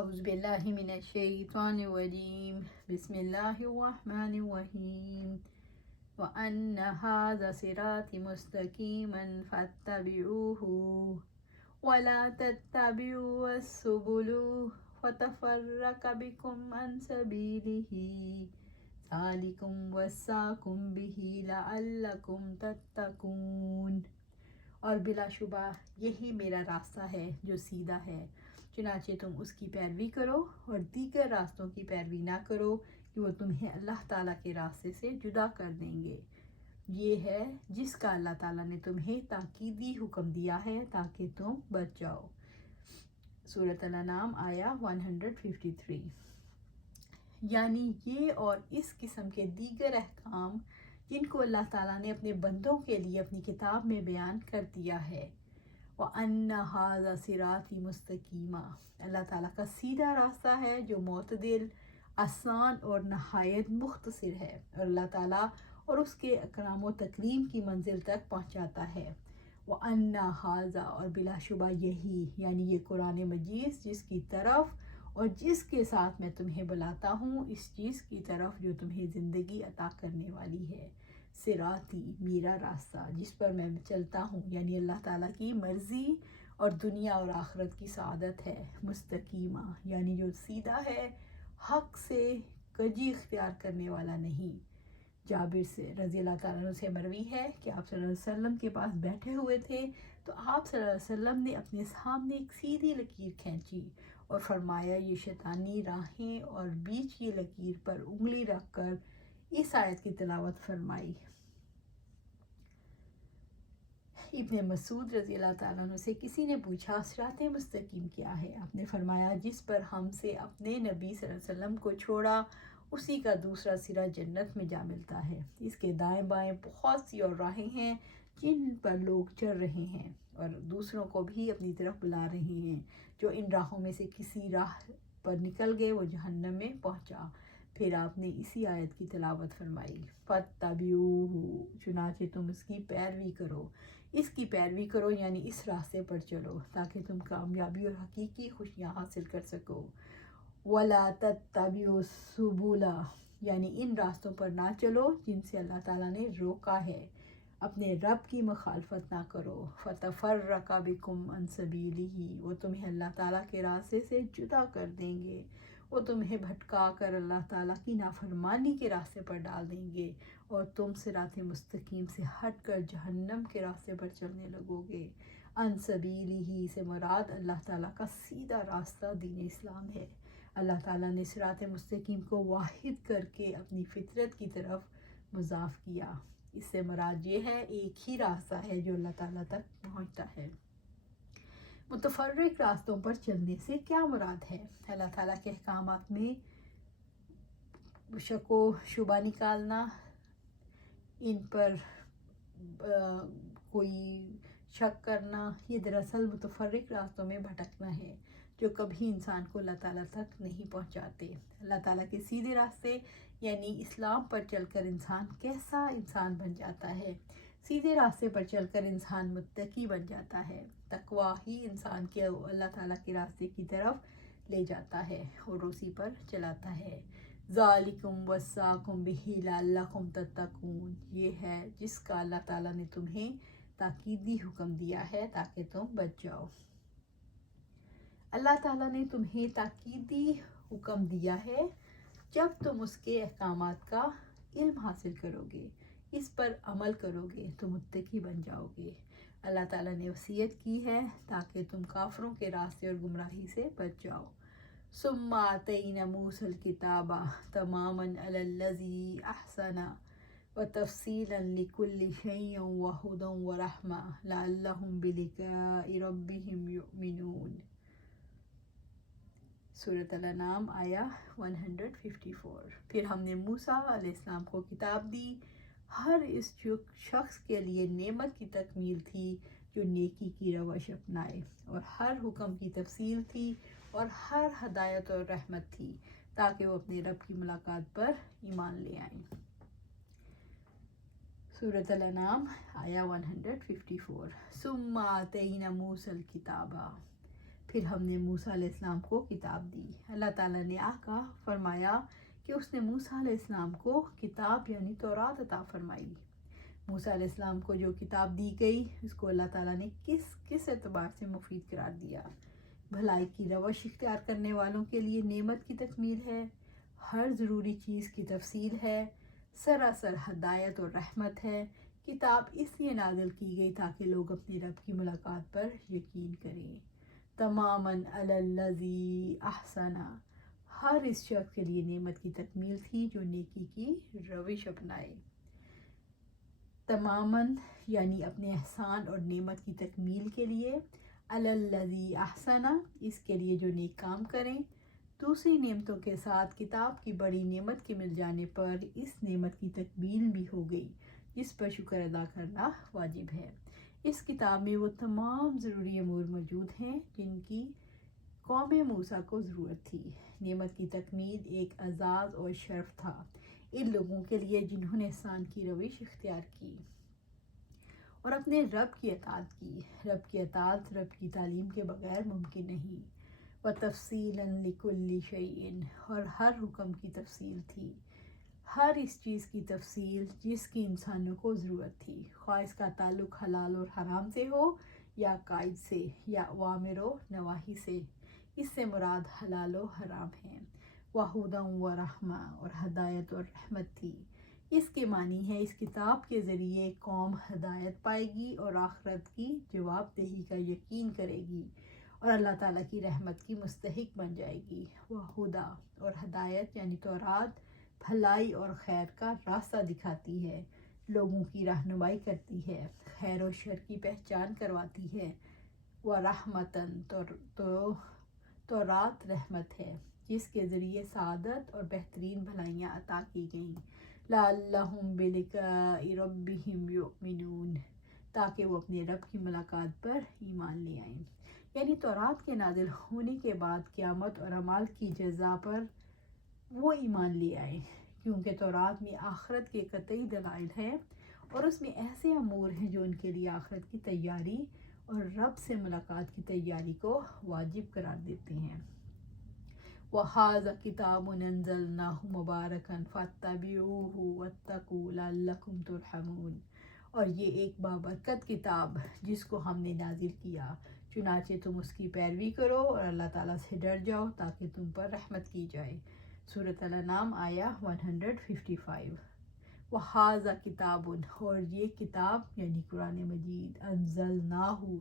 أعوذ بالله من الشيطان الرجيم بسم الله الرحمن الرحيم وأن هذا صراطي مستقيما فاتبعوه ولا تتبعوا السبل فتفرق بكم عن سبيله ذلكم وصاكم به لعلكم تتقون۔ اور بلا شبہ یہی میرا راستہ ہے جو سیدھا ہے، چنانچہ تم اس کی پیروی کرو اور دیگر راستوں کی پیروی نہ کرو کہ وہ تمہیں اللہ تعالیٰ کے راستے سے جدا کر دیں گے۔ یہ ہے جس کا اللہ تعالیٰ نے تمہیں تاکیدی حکم دیا ہے تاکہ تم بچ جاؤ۔ سورۃ الانعام آیا 153۔ یعنی یہ اور اس قسم کے دیگر احکام جن کو اللہ تعالیٰ نے اپنے بندوں کے لیے اپنی کتاب میں بیان کر دیا ہے۔ وَأَنَّ هَذَا صِرَاطِي مُسْتَقِيمًا، اللہ تعالیٰ کا سیدھا راستہ ہے جو معتدل، آسان اور نہایت مختصر ہے، اور اللہ تعالیٰ اور اس کے اکرام و تکریم کی منزل تک پہنچاتا ہے۔ وَأَنَّ هَذَا، اور بلا شبہ یہی، یعنی یہ قرآن مجید جس کی طرف اور جس کے ساتھ میں تمہیں بلاتا ہوں، اس چیز کی طرف جو تمہیں زندگی عطا کرنے والی ہے، صراطی، میرا راستہ جس پر میں چلتا ہوں، یعنی اللہ تعالیٰ کی مرضی اور دنیا اور آخرت کی سعادت ہے، مستقیمہ یعنی جو سیدھا ہے، حق سے کجی اختیار کرنے والا نہیں۔ جابر سے رضی اللہ تعالیٰ عنہ سے مروی ہے کہ آپ صلی اللہ علیہ وسلم کے پاس بیٹھے ہوئے تھے تو آپ صلی اللہ علیہ وسلم نے اپنے سامنے ایک سیدھی لکیر کھینچی اور فرمایا یہ شیطانی راہیں، اور بیچ کی لکیر پر انگلی رکھ کر اس آیت کی تلاوت فرمائی۔ ابن مسعود رضی اللہ تعالیٰ عنہ سے کسی نے پوچھا صراط مستقیم کیا ہے؟ آپ نے فرمایا جس پر ہم سے اپنے نبی صلی اللہ علیہ وسلم کو چھوڑا اسی کا دوسرا سرا جنت میں جا ملتا ہے۔ اس کے دائیں بائیں بہت سی اور راہیں ہیں جن پر لوگ چل رہے ہیں اور دوسروں کو بھی اپنی طرف بلا رہے ہیں، جو ان راہوں میں سے کسی راہ پر نکل گئے وہ جہنم میں پہنچا۔ پھر آپ نے اسی آیت کی تلاوت فرمائی، فَاتَّبِعُوهُ، چنانچہ تم اس کی پیروی کرو، اس کی پیروی کرو یعنی اس راستے پر چلو تاکہ تم کامیابی اور حقیقی خوشیاں حاصل کر سکو۔ وَلَا تَتَّبِعُوا السُّبُلَ، یعنی ان راستوں پر نہ چلو جن سے اللہ تعالیٰ نے روکا ہے، اپنے رب کی مخالفت نہ کرو۔ فَتَفَرَّقَ بِكُمْ عَنْ سَبِيلِهِ، وہ تمہیں اللہ تعالیٰ کے راستے سے جدا کر دیں گے، وہ تمہیں بھٹکا کر اللہ تعالیٰ کی نافرمانی کے راستے پر ڈال دیں گے اور تم صراط مستقیم سے ہٹ کر جہنم کے راستے پر چلنے لگو گے۔ عن سبیلہ سے مراد اللہ تعالیٰ کا سیدھا راستہ دین اسلام ہے۔ اللہ تعالیٰ نے صراط مستقیم کو واحد کر کے اپنی فطرت کی طرف مضاف کیا۔ اس سے مراد یہ ہے ایک ہی راستہ ہے جو اللہ تعالیٰ تک پہنچتا ہے۔ متفرق راستوں پر چلنے سے کیا مراد ہے؟ اللہ تعالیٰ کے احکامات میں شک و شبہ نکالنا، ان پر کوئی شک کرنا، یہ دراصل متفرق راستوں میں بھٹکنا ہے جو کبھی انسان کو اللہ تعالیٰ تک نہیں پہنچاتے۔ اللہ تعالیٰ کے سیدھے راستے یعنی اسلام پر چل کر انسان کیسا انسان بن جاتا ہے؟ سیدھے راستے پر چل کر انسان متقی بن جاتا ہے۔ تقویٰ ہی انسان کے اللہ تعالیٰ کے راستے کی طرف لے جاتا ہے اور اسی پر چلاتا ہے۔ ذالکم وصاکم بہ لعلکم تتقون، یہ ہے جس کا اللہ تعالیٰ نے تمہیں تاکیدی حکم دیا ہے تاکہ تم بچ جاؤ۔ اللہ تعالیٰ نے تمہیں تاکیدی حکم دیا ہے جب تم اس کے احکامات کا علم حاصل کرو گے، اس پر عمل کرو گے تو متقی بن جاؤ گے۔ اللہ تعالیٰ نے وصیت کی ہے تاکہ تم کافروں کے راستے اور گمراہی سے بچ جاؤ۔ ثم آتینا موسیٰ الکتاب تماما علی الذی احسن وتفصیلا لکل شیء وہدی ورحمۃ لعلہم بلقاء ربہم یؤمنون۔ سورۃ الانعام آیا 154۔ پھر ہم نے موسیٰ علیہ السلام کو کتاب دی، ہر اس شخص کے لیے نعمت کی تکمیل تھی جو نیکی کی روش اپنائے، اور ہر حکم کی تفصیل تھی اور ہر ہدایت اور رحمت تھی تاکہ وہ اپنے رب کی ملاقات پر ایمان لے آئیں۔ سورۃ الانعام آیا 154۔ ثم آتینا موسیٰ الکتاب، پھر ہم نے موسیٰ علیہ السلام کو کتاب دی۔ اللہ تعالیٰ نے فرمایا کہ اس نے موسیٰ علیہ السلام کو کتاب یعنی تورات عطا فرمائی۔ موسیٰ علیہ السلام کو جو کتاب دی گئی اس کو اللہ تعالیٰ نے کس اعتبار سے مفید قرار دیا؟ بھلائی کی روش اختیار کرنے والوں کے لیے نعمت کی تکمیل ہے، ہر ضروری چیز کی تفصیل ہے، سراسر ہدایت اور رحمت ہے۔ کتاب اس لیے نازل کی گئی تاکہ لوگ اپنے رب کی ملاقات پر یقین کریں۔ تماماً علی الذی احسن، ہر اس شخص کے لیے نعمت کی تکمیل تھی جو نیکی کی روش اپنائے۔ تماماً یعنی اپنے احسان اور نعمت کی تکمیل کے لیے، علی الذی احسن اس کے لیے جو نیک کام کریں۔ دوسری نعمتوں کے ساتھ کتاب کی بڑی نعمت کے مل جانے پر اس نعمت کی تکمیل بھی ہو گئی جس پر شکر ادا کرنا واجب ہے۔ اس کتاب میں وہ تمام ضروری امور موجود ہیں جن کی قوم موسیٰ کو ضرورت تھی۔ نعمت کی تکمیل ایک اعزاز اور شرف تھا ان لوگوں کے لیے جنہوں نے احسان کی روش اختیار کی اور اپنے رب کی اطاعت کی۔ رب کی اطاعت رب کی تعلیم کے بغیر ممکن نہیں۔ وَتَفْصِيلًا لِكُلِّ شَيْءٍ، اور ہر حکم کی تفصیل تھی، ہر اس چیز کی تفصیل جس کی انسانوں کو ضرورت تھی، خواہ اس کا تعلق حلال اور حرام سے ہو یا عقائد سے یا اوامر و نواہی سے۔ اس سے مراد حلال و حرام ہیں۔ وَهُدًى وَرَحْمَةً، اور ہدایت اور رحمت تھی۔ اس کے معنی ہے اس کتاب کے ذریعے قوم ہدایت پائے گی اور آخرت کی جواب دہی کا یقین کرے گی اور اللہ تعالیٰ کی رحمت کی مستحق بن جائے گی۔ وَهُدًى، اور ہدایت یعنی تورات بھلائی اور خیر کا راستہ دکھاتی ہے، لوگوں کی رہنمائی کرتی ہے، خیر و شر کی پہچان کرواتی ہے۔ وَرَحْمَةً، تورات رحمت ہے جس کے ذریعے سعادت اور بہترین بھلائیاں عطا کی گئیں۔ لَعَلَّهُمْ بِلِقَاءِ رَبِّهِمْ يُؤْمِنُونَ، تاکہ وہ اپنے رب کی ملاقات پر ایمان لے آئیں۔ یعنی تورات کے نازل ہونے کے بعد قیامت اور اعمال کی جزا پر وہ ایمان لے آئیں، کیونکہ تورات میں آخرت کے قطعی دلائل ہیں اور اس میں ایسے امور ہیں جو ان کے لیے آخرت کی تیاری اور رب سے ملاقات کی تیاری کو واجب قرار دیتے ہیں۔ وَهَذَا كِتَابٌ أَنزَلْنَاهُ مُبَارَكًا فَاتَّبِعُوهُ وَاتَّقُوا لَعَلَّكُمْ تُرْحَمُونَ، اور یہ ایک بابرکت کتاب جس کو ہم نے نازل کیا، چنانچہ تم اس کی پیروی کرو اور اللہ تعالیٰ سے ڈر جاؤ تاکہ تم پر رحمت کی جائے۔ سورۃ الانعام آیہ 155۔ وَهَذَا كِتَابٌ، اور یہ کتاب یعنی قرآن مجید، أَنزَلْنَاهُ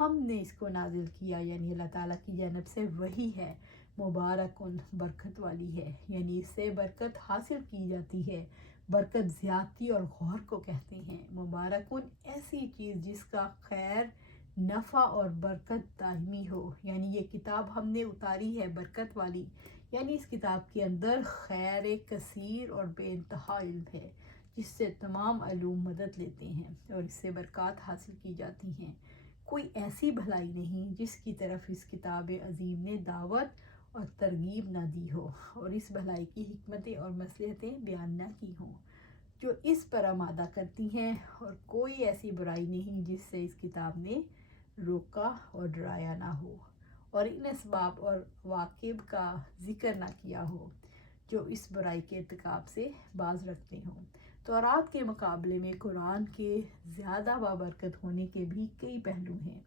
ہم نے اس کو نازل کیا یعنی اللہ تعالیٰ کی جانب سے وحی ہے، مبارکن برکت والی ہے، یعنی اس سے برکت حاصل کی جاتی ہے۔ برکت زیادتی اور غور کو کہتے ہیں۔ مبارکن ایسی چیز جس کا خیر، نفع اور برکت دائمی ہو، یعنی یہ کتاب ہم نے اتاری ہے برکت والی، یعنی اس کتاب کے اندر خیر کثیر اور بے انتہا علم ہے جس سے تمام علوم مدد لیتے ہیں اور اس سے برکات حاصل کی جاتی ہیں۔ کوئی ایسی بھلائی نہیں جس کی طرف اس کتاب عظیم نے دعوت اور ترغیب نہ دی ہو اور اس بھلائی کی حکمتیں اور مصلحتیں بیان نہ کی ہوں جو اس پر آمادہ کرتی ہیں، اور کوئی ایسی برائی نہیں جس سے اس کتاب نے روکا اور ڈرایا نہ ہو اور ان اسباب اور عواقب کا ذکر نہ کیا ہو جو اس برائی کے ارتکاب سے باز رکھتے ہوں۔ تورات کے مقابلے میں قرآن کے زیادہ بابرکت ہونے کے بھی کئی پہلو ہیں۔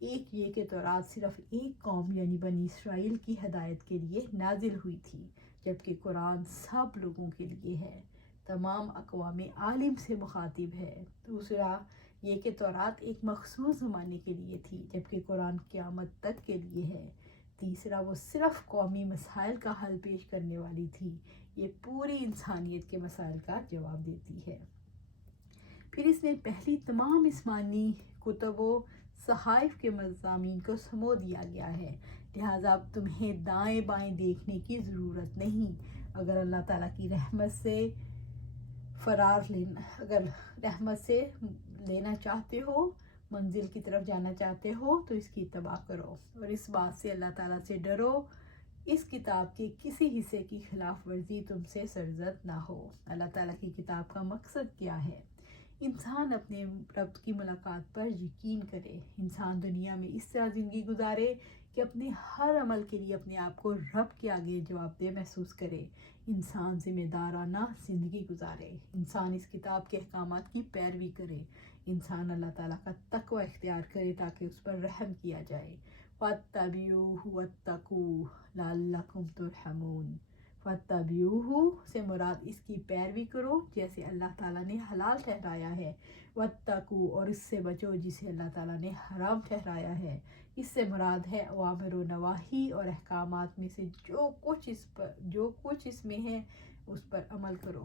ایک یہ کہ تورات صرف ایک قوم یعنی بنی اسرائیل کی ہدایت کے لیے نازل ہوئی تھی، جبکہ قرآن سب لوگوں کے لیے ہے، تمام اقوام عالم سے مخاطب ہے۔ دوسرا یہ کہ تورات ایک مخصوص زمانے کے لیے تھی، جبکہ قرآن قیامت تک کے لیے ہے۔ تیسرا وہ صرف قومی مسائل کا حل پیش کرنے والی تھی، یہ پوری انسانیت کے مسائل کا جواب دیتی ہے۔ پھر اس میں پہلی تمام آسمانی کتب و صحائف کے مضامین کو سمو دیا گیا ہے، لہٰذا اب تمہیں دائیں بائیں دیکھنے کی ضرورت نہیں۔ اگر اللہ تعالیٰ کی رحمت سے لینا چاہتے ہو، منزل کی طرف جانا چاہتے ہو تو اس کی اتباع کرو اور اس بات سے اللہ تعالیٰ سے ڈرو اس کتاب کے کسی حصے کی خلاف ورزی تم سے سرزد نہ ہو۔ اللہ تعالیٰ کی کتاب کا مقصد کیا ہے؟ انسان اپنے رب کی ملاقات پر یقین کرے، انسان دنیا میں اس طرح زندگی گزارے کہ کہ اپنے ہر عمل کے لیے اپنے آپ کو رب کے آگے جواب دہ محسوس کرے. انسان ذمہ دارانہ زندگی گزارے. انسان اس کتاب کے احکامات کی پیروی کرے. انسان اللہ تعالیٰ کا تقوی اختیار کرے تاکہ اس پر رحم کیا جائے. وَاتَّبِعُوهُ وَاتَّقُوهُ لَعَلَّكُمْ تُرْحَمُونَ. وَاتَّبِعُوهُ سے مراد اس کی پیروی کرو جیسے اللہ تعالیٰ نے حلال ٹھہرایا ہے. وَاتَّقُوا اور اس سے بچو جسے اللہ تعالیٰ نے حرام ٹھہرایا ہے. اس سے مراد ہے اوامر و نواہی اور احکامات میں سے جو کچھ اس میں ہے اس پر عمل کرو.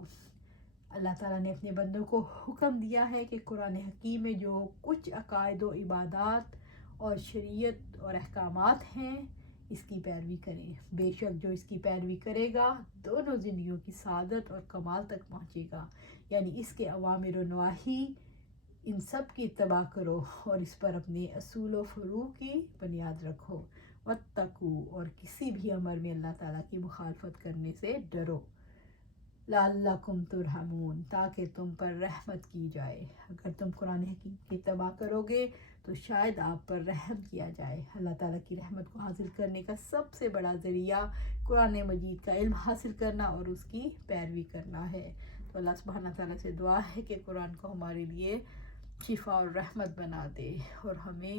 اللہ تعالیٰ نے اپنے بندوں کو حکم دیا ہے کہ قرآن حکیم میں جو کچھ عقائد و عبادات اور شریعت اور احکامات ہیں اس کی پیروی کریں. بے شک جو اس کی پیروی کرے گا دونوں زندگیوں کی سعادت اور کمال تک پہنچے گا. یعنی اس کے اوامر و نواہی ان سب کی اتباع کرو اور اس پر اپنے اصول و فروع کی بنیاد رکھو. واتقوا اور کسی بھی امر میں اللہ تعالیٰ کی مخالفت کرنے سے ڈرو. لعلکم ترحمون تاکہ تم پر رحمت کی جائے. اگر تم قرآن حکیم کی اتباع کرو گے تو شاید آپ پر رحم کیا جائے. اللہ تعالیٰ کی رحمت کو حاصل کرنے کا سب سے بڑا ذریعہ قرآن مجید کا علم حاصل کرنا اور اس کی پیروی کرنا ہے. تو اللہ سبحانہ تعالیٰ سے دعا ہے کہ قرآن کو ہمارے لیے شفا اور رحمت بنا دے اور ہمیں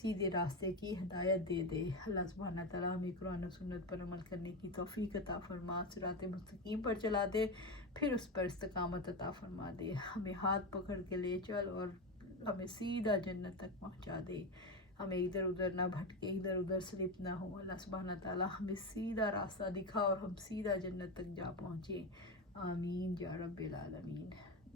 سیدھے راستے کی ہدایت دے دے. اللہ سبحانہ تعالیٰ ہمیں قرآن و سنت پر عمل کرنے کی توفیق عطا فرما. صراط مستقیم پر چلا دے پھر اس پر استقامت عطا فرما دے. ہمیں ہاتھ پکڑ کے لے چل اور ہمیں سیدھا جنت تک پہنچا دے. ہمیں ادھر ادھر نہ بھٹکے ادھر ادھر سلپ نہ ہو. اللہ سبحانہ تعالیٰ ہمیں سیدھا راستہ دکھا اور ہم سیدھا جنت تک جا پہنچے. آمین یا رب العالمین.